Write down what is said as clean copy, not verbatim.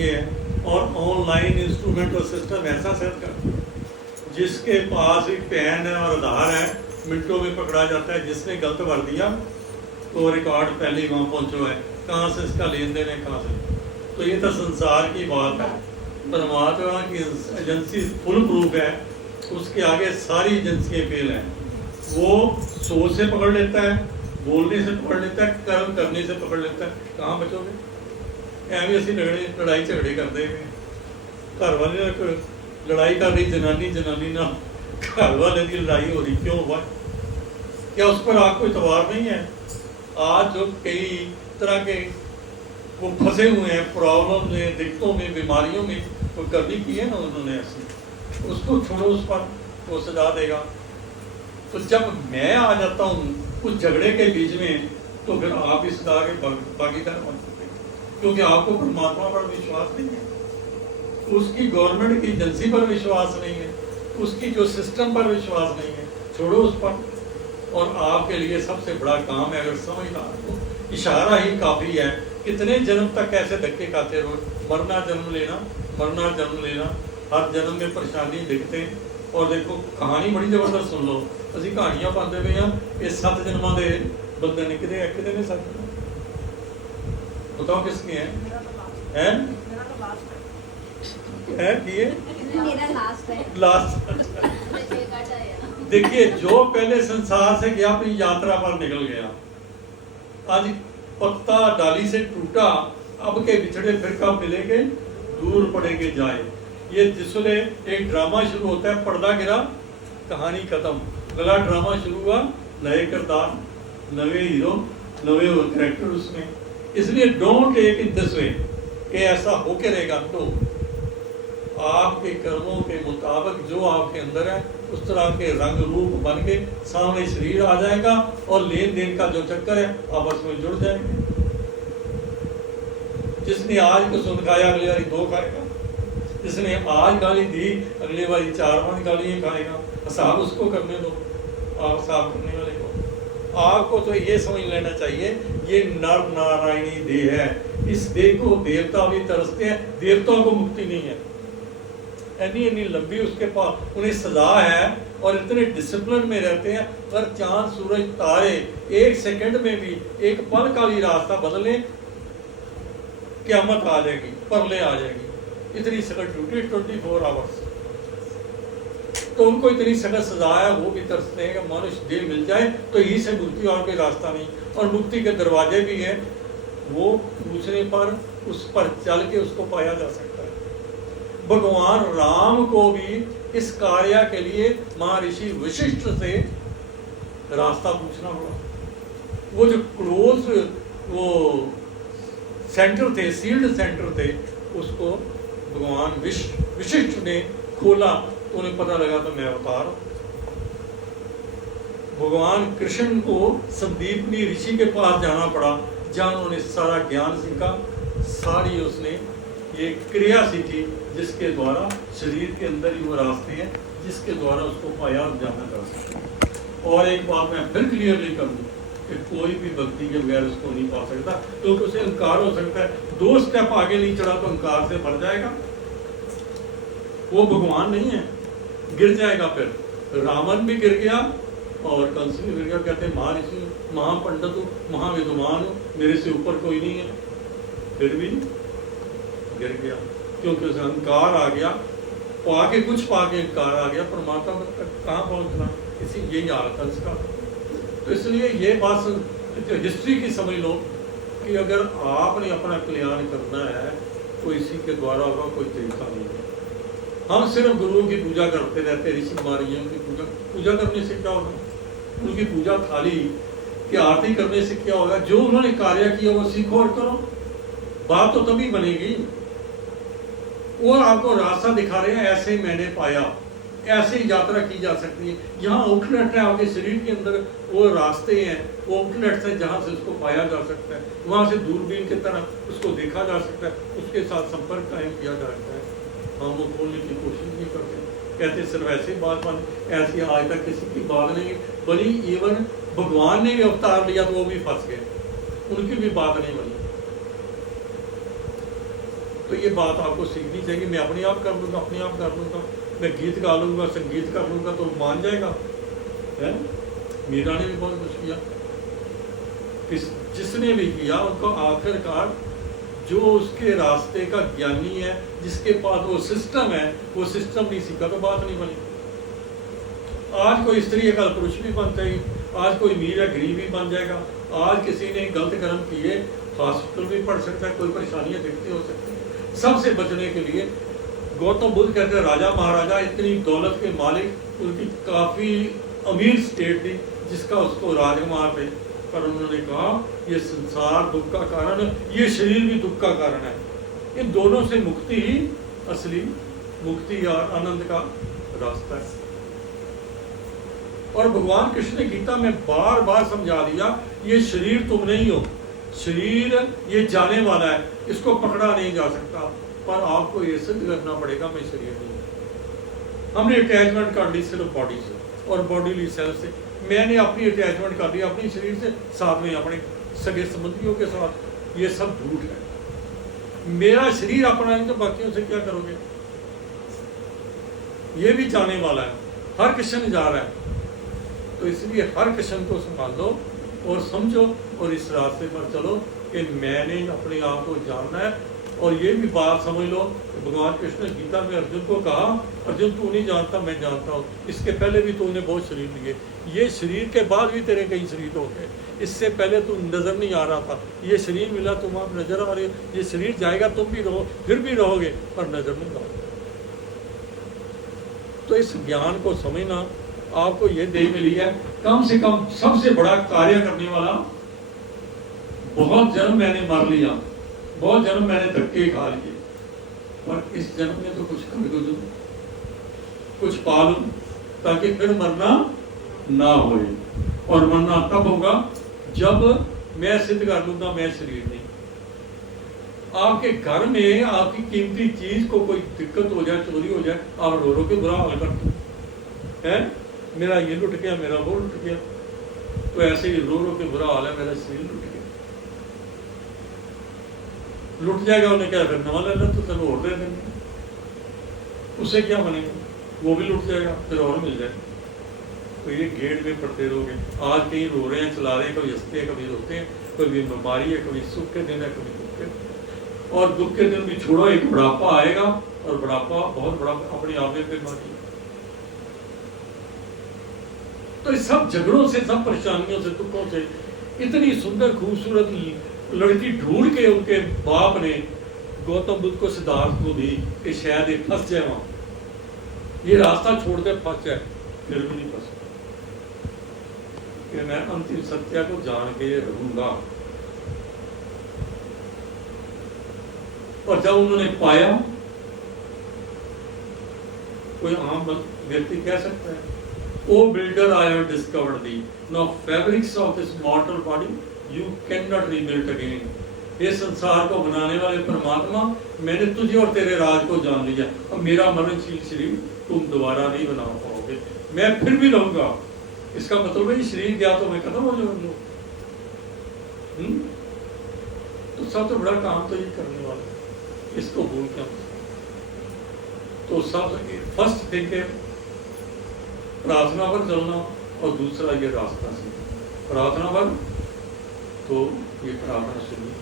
है और online instrument और सिस्टम ऐसा सेट कर जिसके पास एक पैन है और आधार है, मिनटों में पकड़ा जाता है। जिसने गलत भर दिया तो रिकॉर्ड पहले ही वहाँ पहुँचो है, कहाँ से इसका लेन देन है, कहाँ से। तो ये तो संसार की बात है। परमात्मा की एजेंसी फुल प्रूफ है, उसके आगे सारी एजेंसियाँ फेल हैं। वो सोच से पकड़ लेता है, बोलने से पकड़ लेता है, कर्म करने से पकड़ लेता है। कहाँ बचोगे? ਐਵੇਂ ਅਸੀਂ लड़ाई झगड़े करते हैं। घर वाले लड़ाई कर रही जनानी ना, घर वाले की लड़ाई हो रही, क्यों हुआ? क्या उस पर आपको इतबार नहीं है? आज जो कई तरह के वो फंसे हुए हैं प्रॉब्लम में, दिक्कतों में, बीमारियों में, कोई करनी की है ना उन्होंने ऐसी, उसको छोड़ो, उस पर वो सजा देगा। तो जब मैं आ जाता हूँ उस झगड़े के बीच में, तो फिर आप इस सजा के भागीदार बन सकते हैं, क्योंकि आपको परमात्मा पर विश्वास नहीं है, उसकी गवर्नमेंट की एजेंसी पर विश्वास नहीं है, उसकी जो सिस्टम पर विश्वास नहीं है। छोड़ो उस पर। और आपके लिए सबसे बड़ा काम है, अगर समझदार हो, इशारा ही काफ़ी है। कितने जन्म तक ऐसे धक्के खाते रहो, मरना जन्म लेना, मरना जन्म लेना, हर जन्म में परेशानी दिखते। और देखो कहानी बड़ी जबरदस्त सुन लो, असी कहानियां पाते पे हाँ, ये 7 जन्मों के बंदे ने कितने ने 7 बताओ किसके हैं? है कि मेरा लास्ट है। लास्ट। देखिए, जो पहले संसार से गया अपनी यात्रा पर निकल गया, आज पत्ता डाली से टूटा, अब के बिछड़े फिर कब मिलेंगे, दूर पड़ेंगे जाए। ये जिसले एक ड्रामा शुरू होता है, पर्दा गिरा, कहानी खत्म, अगला ड्रामा शुरू हुआ, नए किरदार, नवे हीरो, नवे कैरेक्टर उसमें। इसलिए don't take in this way कि ऐसा होके रहेगा। तो आपके कर्मों के मुताबिक जो आपके अंदर है, उस तरह के रंग रूप बन के सामने शरीर आ जाएगा, और लेन देन का जो चक्कर है आपस में जुड़ जाएंगे। जिसने आज को सुन खाया अगली बारी 2 खाएगा, जिसने आज गाली दी अगली बारी 4-5 गालियां खाएगा। हिसाब उसको करने दो, आप हिसाब करने वाले को। आपको तो ये समझ लेना चाहिए, ये नर नारायणी देह है, इस देह को देवता भी तरसते हैं, देवताओं को मुक्ति नहीं है। इतनी लंबी उसके पास उन्हें सजा है, और इतने डिसिप्लिन में रहते हैं। अगर चांद सूरज तारे 1 सेकंड में भी, एक पल का भी रास्ता बदले, क़यामत आ जाएगी, परले आ जाएगी। इतनी सख्त ड्यूटी 24 आवर्स। तो उनको इतनी सख्त सजा है, वो भी तरसते हैं कि मनुष्य देह मिल जाए तो यहीं से मुक्ति, और कोई रास्ता नहीं। और मुक्ति के दरवाजे भी हैं, वो पूछने पर, उस पर चल के उसको पाया जा सकता है। भगवान राम को भी इस कार्य के लिए महर्षि वशिष्ठ से रास्ता पूछना पड़ा। वो जो क्लोज वो सेंटर थे, सील्ड सेंटर थे, उसको भगवान वशिष्ठ ने खोला, तो उन्हें पता लगा तो मैं अवतार हूं। भगवान कृष्ण को संदीपनी ऋषि के पास जाना पड़ा, जहां उन्होंने सारा ज्ञान सीखा, सारी उसने ये क्रिया सीखी, जिसके द्वारा शरीर के अंदर ही वो रास्ते हैं जिसके द्वारा उसको पाया जाना जा सकता। और एक बात मैं फिर क्लियरली कर दूं कि कोई भी भक्ति के बगैर उसको नहीं पा सकता, क्योंकि उसे अहंकार हो सकता है। 2 स्टेप आगे नहीं चढ़ा तो अहंकार से भर जाएगा, वो भगवान नहीं है, गिर जाएगा। फिर रावण भी गिर गया और कंस भी गिर गया। कहते महर्षि, महापंडित हूँ, महाविद्वान हूँ, मेरे से ऊपर कोई नहीं है, फिर भी गिर गया, क्योंकि उसे अहंकार आ गया। पाके कुछ पाके अहंकार आ गया, परमात्मा तक कहाँ पहुँचना, इसी यही हालत है इसका। तो इसलिए ये बात जो हिस्ट्री की समझ लो कि अगर आपने अपना कल्याण करना है तो इसी के द्वारा होगा, कोई तरीका नहीं है। हम सिर्फ गुरुओं की पूजा करते रहते, ऋषि महाराजों की पूजा करने से क्या होगा? उनकी पूजा थाली की आरती करने से क्या होगा? जो उन्होंने कार्य किया वो सीखो और करो, बात तो तभी बनेगी। वो आपको रास्ता दिखा रहे हैं, ऐसे ही मैंने पाया, ऐसे ही यात्रा की जा सकती है। यहाँ आउटलेट है आपके शरीर के अंदर, वो रास्ते हैं, वो आउटलेट्स हैं जहाँ से उसको पाया जा सकता है। वहाँ से दूरबीन की तरह उसको देखा जा सकता है, उसके साथ संपर्क कायम किया जा सकता है। हम वो खोलने की कोशिश नहीं करते, कहते सिर्फ ऐसी बात बन, ऐसी आज तक किसी की बात नहीं बनी। इवन भगवान ने भी अवतार लिया तो वो भी फंस गए, उनकी भी बात नहीं बनी। तो ये बात आपको सीखनी चाहिए। मैं अपने आप कर लूँगा, अपने आप कर लूँगा, मैं गीत गा लूँगा, संगीत कर लूँगा तो मान जाएगा है। मीरा ने भी बहुत कुछ किया, जिसने भी किया उनको आखिरकार जो उसके रास्ते का ज्ञानी है, जिसके पास वो सिस्टम है, वो सिस्टम नहीं सीखा तो बात नहीं बनी। आज कोई स्त्री है कल पुरुष भी बन जाएगी, आज कोई अमीर है गरीब भी बन जाएगा, आज किसी ने गलत कर्म किए हॉस्पिटल भी पड़ सकता है, कोई परेशानियां दिखती हो सकती है। सबसे बचने के लिए गौतम बुद्ध कहते राजा महाराजा इतनी दौलत के मालिक, उनकी काफ़ी अमीर स्टेट थी जिसका उसको राजकुमार थे, पर उन्होंने कहा ये संसार दुख का कारण है, ये शरीर भी दुख का कारण है। इन दोनों से मुक्ति ही असली मुक्ति और आनंद का रास्ता है। और भगवान कृष्ण ने गीता में बार बार समझा दिया ये शरीर तुम नहीं हो, शरीर ये जाने वाला है, इसको पकड़ा नहीं जा सकता, पर आपको ये सिद्ध करना पड़ेगा मैं शरीर नहीं हूं। हमने अटैचमेंट कर ली सिर्फ बॉडी से और बॉडीली सेल्फ से, मैंने अपनी अटैचमेंट कर ली अपने शरीर से, साथ में अपने सगे संबंधियों के साथ। ये सब झूठ है। मेरा शरीर अपना नहीं तो बाकियों से क्या करोगे? ये भी जाने वाला है, हर किशन जा रहा है, तो इसलिए हर किशन को संभालो और समझो और इस रास्ते पर चलो कि मैंने अपने आप को जानना है। और ये भी बात समझ लो कि भगवान कृष्ण ने गीता में अर्जुन को कहा, अर्जुन तू नहीं जानता मैं जानता हूँ, इसके पहले भी तूने बहुत शरीर लिए, ये शरीर के बाद भी तेरे कई शरीर हो गए, इससे पहले तू नज़र नहीं आ रहा था, ये शरीर मिला तुम आप नज़र आ रहे हो, ये शरीर जाएगा तुम भी रहो फिर भी रहोगे पर नज़र नहीं आओगे। तो इस ज्ञान को समझना आपको ये दे मिली है, कम से कम सबसे बड़ा कार्य करने वाला। बहुत जन्म मैंने मर लिया, बहुत जन्म मैंने धक्के खा लिए, पर इस जन्म में तो कुछ कर दो, कुछ पालू ताकि फिर मरना ना होए। और मरना तब होगा जब मैं सिद्ध कर लूंगा मैं शरीर नहीं। आपके घर में आपकी कीमती चीज को कोई दिक्कत हो जाए, चोरी हो जाए, आप रो रो के बुरा हाल करते हैं, मेरा ये लुट गया, मेरा वो लुट गया, तो ऐसे ही रो रो के बुरा हाल है, मेरा शरीर लुट गया। लुट जाएगा उन्हें क्या करना वाला है तो चलो और दे देंगे, उससे क्या बनेगा, वो भी लुट जाएगा फिर और मिल जाएगा। तो ये गेट में पड़ते रहोगे। आज कहीं रो रहे हैं, चला रहे हैं, कभी हंसते हैं, कभी रोते हैं, कभी बीमारी है, कभी सुख के दिन है, कभी दुख के। और दुख के दिन भी छोड़ो, एक बुढ़ापा आएगा और बुढ़ापा बहुत बड़ा अपने आप में बीमारी है। तो इस सब झगड़ों से, सब परेशानियों से, दुखों से इतनी सुंदर खूबसूरत लड़की ढूंढ के उनके बाप ने गौतम बुद्ध को, सिद्धार्थ को दी कि शायद ये फंस जाए, वहां ये रास्ता छोड़कर फंस जाए, फिर भी नहीं फंसा कि मैं अंतिम सत्य को जान के रहूंगा। और जब उन्होंने पाया, कोई आम व्यक्ति कह सकता है, O builder I have discovered thee now fabrics of this mortal body you can not rebuild again. ये संसार को बनाने वाले परमात्मा, मैंने तुझे और तेरे राज को जान लिया, अब मेरा मरणशील शरीर तुम दोबारा नहीं बना पाओगे, मैं फिर भी रहूंगा। इसका मतलब है शरीर गया तो मैं खत्म हो जाऊंगा। तो सबसे बड़ा काम तो ये करने वाला है, इसको भूल के। तो सब फर्स्ट थिंग है प्रार्थना पर चलना, और दूसरा ये रास्ता सीखना। प्रार्थना पर तो ये प्रार्थना सुनिए,